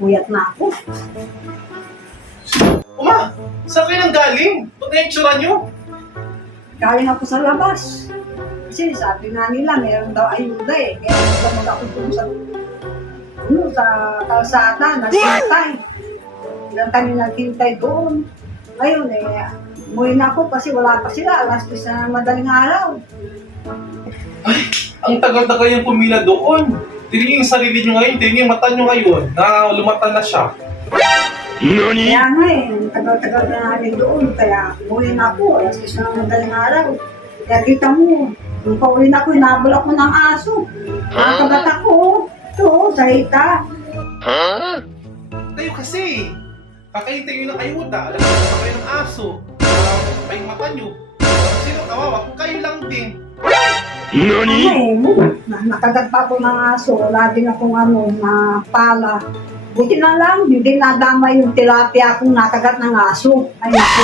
Buyat na ako. Uma, saan kayo nang galing? Ba't na yung tsura nyo? Galing ako sa labas. Kasi sabi nga nila, meron daw ayuda eh. Kaya nagdamag ako doon sa kalsada, naghintay. Ilang tayo naghintay doon. Ayun eh, umuwi na ako kasi wala pa sila. Alas 10 na madaling araw. Ay, ang tagal-tagal yung pumila doon. Tingnan yung sarili nyo ngayon, tingnan yung mata nyo ngayon, na lumatan na siya. Kaya nga eh, tagal-tagal na namin doon. Kaya umuwi na ako, alas 10 na madaling araw. Kaya kita mo, nung pauwi na ako, inabol ako ng aso. Nakagat ako. Ito, sa hita. Tayo kasi, kakahintay nyo ng ayuda, alam mo pa kayo ng aso. Pa yung mata nyo. Sino kawawa? Kung kayo lang din. Ano eh, nakagat pa ako ng aso. Wala din akong na pala. Buti na lang, hindi nadama yung tilapia akong nakagat ng aso. Ay, naku.